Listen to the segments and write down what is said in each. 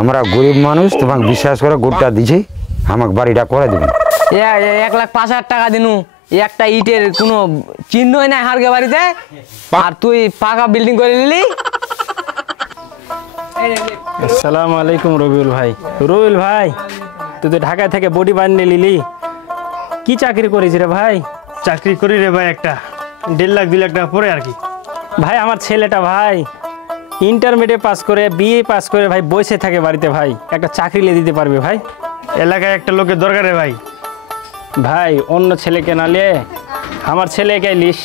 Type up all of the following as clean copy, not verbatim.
আমরা গরিব মানুষ, তোমাকে বিশ্বাস করে গোটা দিছি, আমাকে বাড়িটা করে দেবেন। 1,05,000 টাকা দিনু, একটা ইটের কোনো চিহ্নই নাই হারগে বাড়িতে, আর তুই পাকা বিল্ডিং করে নিলি। আসসালামু আলাইকুম রবিউল ভাই। রবিউল ভাই, তুই তো ঢাকা থেকে বডি বানিয়ে নিলি, কি চাকরি করিস রে ভাই? চাকরি করি রে ভাই, একটা 1.5 লাখ 2 লাখ টাকা পরে আর কি। ভাই আমার ছেলেটা ভাই ইন্টারমিডিয়েট পাস করে, বিএ পাস করে ভাই বসে থাকে বাড়িতে, ভাই একটা চাকরি নিয়ে দিতে পারবে ভাই? এলাকায় একটা লোকের দরকার রে ভাই। ভাই অন্য ছেলেকে না নিয়ে আমার ছেলেকে লিস,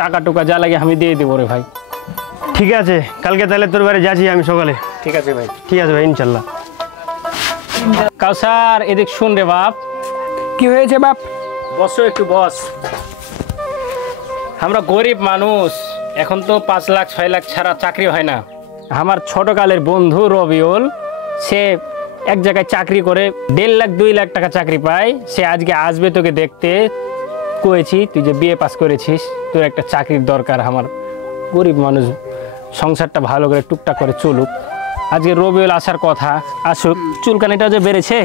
টাকা টুকা যা লাগে আমি দিয়ে দেবো রে ভাই। ঠিক আছে, কালকে তাহলে তোর বাড়ি যাচ্ছি আমি সকালে। ঠিক আছে ভাই। ঠিক আছে ভাই, ইনশাল্লাহ। কাউসার এদিক শুন রে বাপ। কি হয়েছে বাপ? বসো একটু বস। আমরা গরিব মানুষ, এখন তো 5 লাখ 6 লাখ ছাড়া চাকরি হয় না। আমার ছোটকালের বন্ধু রবিউল, সে এক জায়গায় চাকরি করে 1.5 লাখ 2 লাখ টাকা চাকরি পায়। সে আজকে আসবে তোকে দেখতে, কয়েছি তুই যে বিএ পাস করেছিস, তোর একটা চাকরির দরকার। আমার গরিব মানুষ, সংসারটা ভালো করে টুকটাক করে চলুক। আজকে রবিউল আসার কথা, আসুক। চুলকানিটা যে বেড়েছে,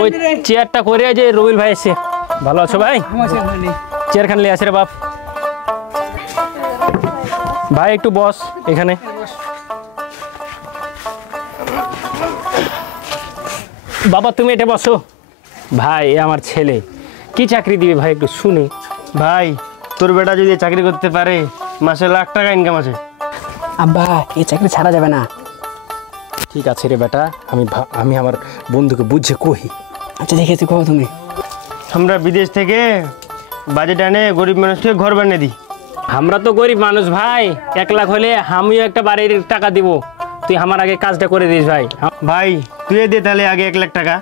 ওই চেয়ারটা করে যে রবিউল ভাই এসে। ভালো আছো ভাই? চেয়ারখান নিয়ে আসে রে বাপ। ভাই একটু বস এখানে। বাবা তুমি এটা বসো। ভাই এ আমার ছেলে, কি চাকরি দিবে ভাই একটু শুনি। ভাই তোর বেটা যদি চাকরি করতে পারে, মাসে লাখ টাকা ইনকাম আছে। আব্বা এই চাকরি ছাড়া যাবে না। ঠিক আছে রে বেটা, আমি আমার বন্ধুকে বুঝে কহি। আচ্ছা দেখেছি, কहो তুমি। আমরা বিদেশ থেকে বাজেট আনে গরিব মানুষকে ঘর বানিয়ে দিই। আমরা তো গরিব মানুষ ভাই, 1 লাখ হলে আমিও একটা বাড়ির টাকা দিব। তুই আমার আগে কাজটা করে দিস ভাই। ভাই তুই দে তাহলে আগে 1 লাখ টাকা,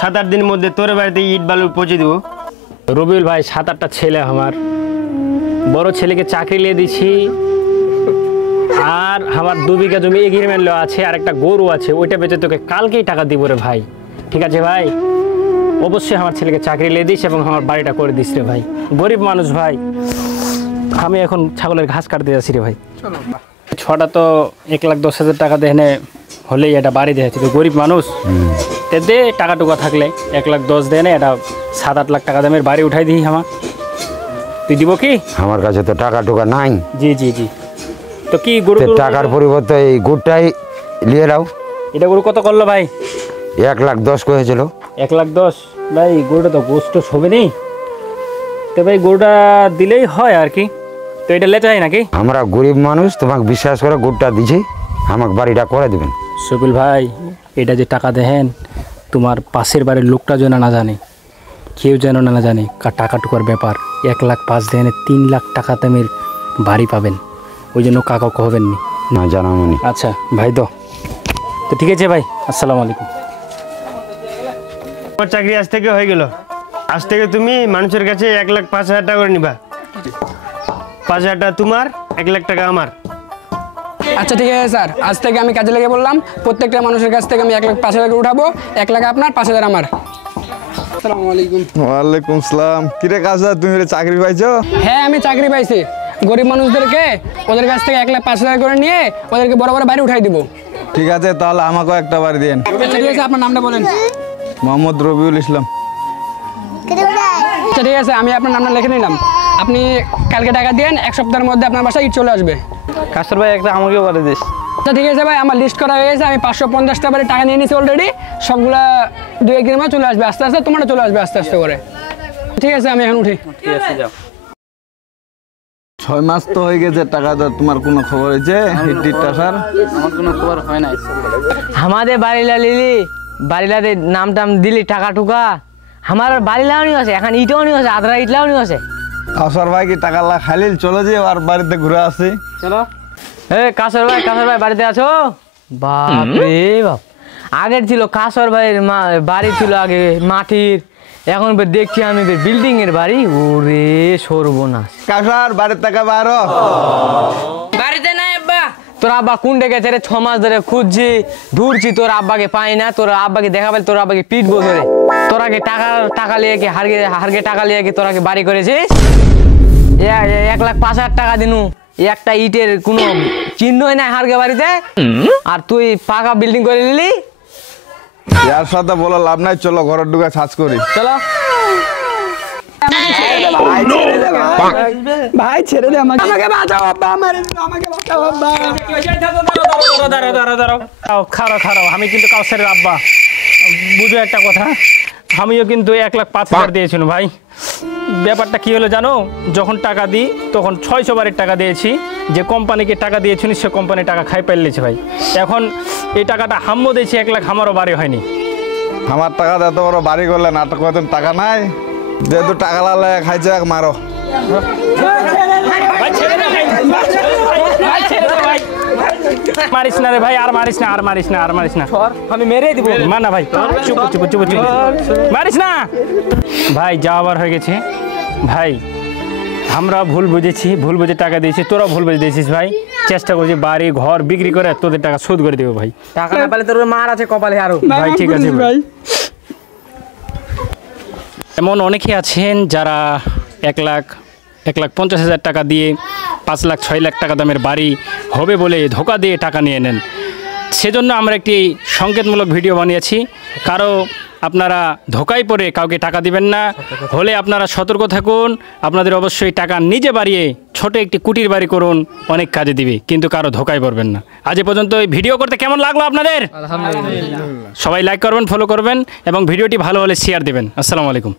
7-8 দিনের মধ্যে তোর বাড়িতে ইট বালু পৌঁছে দেবো। রবিউল ভাই 7-8টা ছেলে আমার, বড় ছেলেকে চাকরি নিয়ে দিছি, আর আমার 2 বিঘা জমি এগ্রিমেন্ট লো আছে, আর একটা গরু আছে, ওইটা বেচে তোকে কালকেই টাকা দিব রে ভাই। ঠিক আছে ভাই, অবশ্যই আমার ছেলেকে চাকরি নিয়ে দিস এবং আমার বাড়িটা করে দিস রে ভাই। গরিব মানুষ ভাই, আমি এখন ছাগলের ঘাস কাটতে যাচ্ছি রে ভাই। ছটা তো 1,10,000 টাকা দেনে হলেই এটা বাড়ি দিয়েছি। তো গরিব মানুষ, দে টাকা টুকা থাকলে 1,10,000 দেনে এটা 7-8 লাখ টাকা দামের বাড়ি উঠাই দিই আমার। তুই দিব কি? আমার কাছে তো টাকা টুকা নাই। জি জি জি। তো কি গরু টাকার পরিবর্তে এই গুড়টাই নিয়ে নাও। এটা গরু কত করলো ভাই? 1,10,000 করেছিল। 1,10,000 ভাই, গরুটা তো গোস্ত হবে নেই তো ভাই, গরুটা দিলেই হয় আর কি। তো এটা লেচা হয় নাকি? আমরা গরিব মানুষ, তোমাকে বিশ্বাস করে গোটা দিছি, আমাকে বাড়িটা করে দেবেন। শফিল ভাই, এটা যে টাকা দেন, তোমার পাশের বাড়ির লোকটা যেন না জানে, কেউ যেন না জানে টাকা টুকার ব্যাপার। 1,05,000 দেনে 3 লাখ টাকা দামের বাড়ি পাবেন, ওই জন্য কাকা কহবেন নি। না জানা মনে। আচ্ছা ভাই, তো ঠিক আছে ভাই, আসসালামু আলাইকুম। আমার চাকরি আজ থেকে হয়ে গেল। আজ থেকে তুমি মানুষের কাছে 1,05,000 টাকা করে নিবা। 5,000 টাকা তোমার, 1 লাখ টাকা আমার। আচ্ছা ঠিক আছে স্যার, আজ থেকে আমি কাজে লেগে বললাম, প্রত্যেকটা মানুষের কাছ থেকে আমি 1,05,000 করে উঠাবো। 1 লাখ আপনার, 5,000 আমার। আসসালামু আলাইকুম। ওয়ালাইকুম সালাম। কিরে কাজা, তুমি চাকরি পাইছো? হ্যাঁ আমি চাকরি পাইছি। গরিব মানুষদেরকে ওদের কাছ থেকে 1,05,000 করে নিয়ে ওদেরকে বড় বড় বাড়ি উঠাই দিব। ঠিক আছে, তাহলে আমাকেও একটা বাড়ি দেন। আচ্ছা ঠিক আছে, আপনার নামটা বলেন। মোহাম্মদ রবিউল ইসলাম। আচ্ছা ঠিক আছে, আমি আপনার নামটা লিখে নিলাম। আপনি কালকে টাকা দেন, 1 সপ্তাহের মধ্যে আপনার বাসায় ইট চলে আসবে। কাস্টর ভাই একটা আমাকেও করে দিস। আচ্ছা ঠিক আছে ভাই, আমার লিস্ট করা হয়ে গেছে। আমি 550টা বাড়ি টাকা নিয়ে নিয়েছি অলরেডি। সবগুলা 2-1 দিনের মধ্যে চলে আসবে, আস্তে আস্তে তোমারটা চলে আসবে আস্তে আস্তে করে। ঠিক আছে, আমি এখন উঠি। ঠিক আছে, যাও। 6 মাস তো হয়ে গেছে, টাকা তো তোমার কোনো খবর হয়েছে? হিট টাকার আমার কোনো খবর হয় নাই। আমাদের বাড়িলা লিলি, বাড়িলাতে নাম টাম দিলি টাকা টুকা, আমার বাড়িলাও নি আছে, এখন ইটও নি আছে, আদ্রা ইটলাও নি আছে। কাউসার ভাই কি টাকা খালিল চলে যে আর বাড়িতে ঘুরে আসি। চলো। কাসর ভাই বাড়িতে আছো? বাপ রে বাপ, আগের ছিল কাসর ভাইয়ের বাড়ি ছিল আগে মাটির, এখন দেখছি আমি বিল্ডিং এর বাড়ি। ওরে সর্বনাশ। কাউসার বাড়ির টাকা বারো বাড়িতে নাই আব্বা। তোর আব্বা কুন্ডে গেছে রে, 6 মাস ধরে খুঁজছি, ঘুরছি, তোর আব্বাকে পাই না। তোর আব্বাকে দেখা পেলে তোর আব্বাকে পিটবো ধরে। তোরাকে টাকা লিয়ে কি হারগে টাকা লিয়ে কি তোরাকে বাড়ি করেছিস? 1,05,000 টাকা দিনু, একটা ইটের কোনো চিহ্নই নাই হারগে বাড়িতে, আর তুই পাকা বিল্ডিং করে নিলি। এর সাথে বলে লাভ নাই, চলো ঘরের ঢুকে সার্চ করি। চলো ভাই ছেড়ে দে আমাকে, আমাকে বাঁচাও আব্বা, আমাকে বাঁচাও আব্বা। খারাপ আমি কিন্তু কাউসারের আব্বা, বুঝো একটা কথা, আমিও কিন্তু 1,05,000 দিয়েছিল ভাই। ব্যাপারটা কি হলো জানো, যখন টাকা দিই তখন 600 বারের টাকা দিয়েছি, যে কোম্পানিকে টাকা দিয়েছিল সে কোম্পানি টাকা খাই পাইলেছে ভাই। এখন এই টাকাটা হাম্মো দিয়েছি 1 লাখ, আমারও বাড়ি হয়নি। আমার টাকা এত বড় বাড়ি করলে নাটক করতেন, টাকা নাই, যেহেতু টাকা লালে খাইছে এক মারো। মারিস না রে ভাই, আর মারিস না, আর মারিস না, আর মারিস না, আমি মেরে দিব। মার না ভাই, চুপ চুপ চুপ চুপ, মারিস না ভাই, যা আবার হয়ে গেছে ভাই। আমরা ভুল বুঝেছি, ভুল বুঝে টাকা দিয়েছি, তোরা ভুল বুঝে দিয়েছিস ভাই। চেষ্টা করছি বাড়ি ঘর বিক্রি করে তোদের টাকা শোধ করে দেবো ভাই। টাকা না পেলে তোর মার আছে কপালে আরো। ভাই ঠিক আছে ভাই। এমন অনেকেই আছেন যারা 1,50,000 টাকা দিয়ে 5 লাখ 6 লাখ টাকা দামের বাড়ি হবে বলে ধোকা দিয়ে টাকা নিয়ে নেন। সেজন্য আমরা একটি সংকেতমূলক ভিডিও বানিয়েছি। কারো আপনারা ধোকায় পড়ে কাউকে টাকা দিবেন না, হলে আপনারা সতর্ক থাকুন। আপনাদের অবশ্যই টাকা নিজে বাড়িয়ে ছোট একটি কুটির বাড়ি করুন, অনেক কাজে দিবে, কিন্তু কারো ধোকায় পড়বেন না। আজ এ পর্যন্ত এই ভিডিও করতে কেমন লাগলো আপনাদের? সবাই লাইক করবেন, ফলো করবেন এবং ভিডিওটি ভালো হলে শেয়ার দেবেন। আসসালামু আলাইকুম।